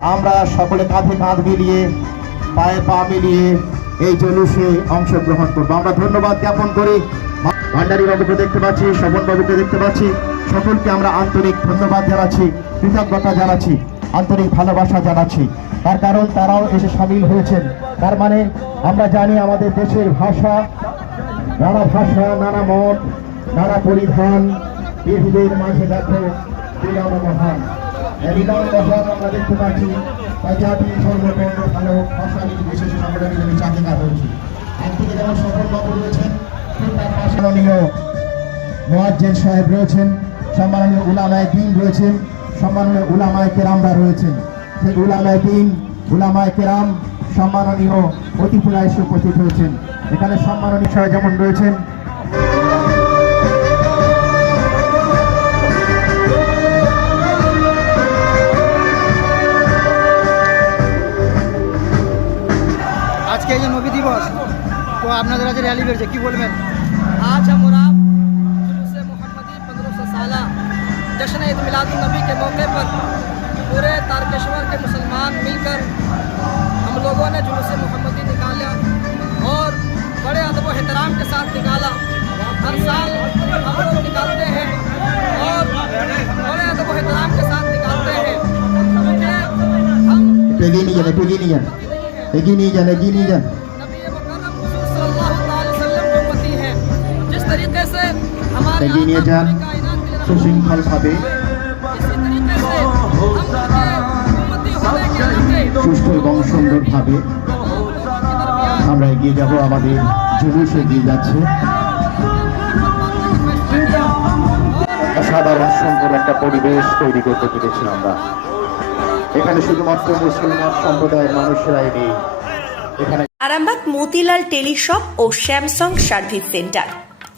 আমরা সকলে কাঁধে কাঁধ মিলিয়ে, পায়ে পা মিলিয়ে এই জলুসে অংশগ্রহণ করব। আমরা ধন্যবাদ জ্ঞাপন করি ভান্ডারী বাবুকে দেখতে পাচ্ছি, স্বপন বাবুকে দেখতে পাচ্ছি। সকলকে আমরা আন্তরিক ধন্যবাদ জানাচ্ছি, কৃতজ্ঞতা জানাচ্ছি, আন্তরিক ভালোবাসা জানাচ্ছি। তার কারণ তারাও এসে সামিল হয়েছেন। তার মানে আমরা জানি আমাদের দেশের ভাষা, নানা ভাষা, নানা মত, নানা পরিধান বিহুদের মাঝে দেখো মহান। আমরা দেখতে পাচ্ছি ভালো বিশেষ যেমন রয়েছেন সাহেব রয়েছেন সম্মাননীয় উলামায় দিন রয়েছেন সম্মাননীয় উলামায় কেরামরা রয়েছেন। সেই উলামায় দিন উলামায় কেরাম সম্মাননীয় অতিথিরা এসে উপস্থিত হয়েছেন। এখানে সম্মাননীয় যেমন রয়েছেন দিবস তো আপনাদের আজ র্যালি বেরোছে কি বলবেন आज हम और आप जुलूस मोहम्मदी पंद्रह सौ साल जश्न ईद मिलादुलनबी के मौके पर पूरे तारकेश्वर के मुसलमान मिलकर हम लोगों ने जुलूस मोहम्मदी निकाला और बड़े अदब व एहतराम के साथ निकाला हर साल हम लोग निकालते हैं और बड़े अदब व एहतराम के साथ निकालते हैं क्योंकि हम এগিয়ে নিয়ে যান একটু এগিয়ে নিয়ে যান সুশৃঙ্খলভাবে সুষ্ঠু এবং সুন্দরভাবে আমরা এগিয়ে যাব আমাদের জুলুস এগিয়ে যাচ্ছে। অসাধারণ সুন্দর একটা পরিবেশ তৈরি করতে পেরেছি আমরা। এখানে শুধুমাত্র মুসলমান সম্প্রদায়ের মানুষেরা নেই। এখানে আরামবাগ মতিলাল টেলিশপ ও স্যামসাং সার্ভিস সেন্টার।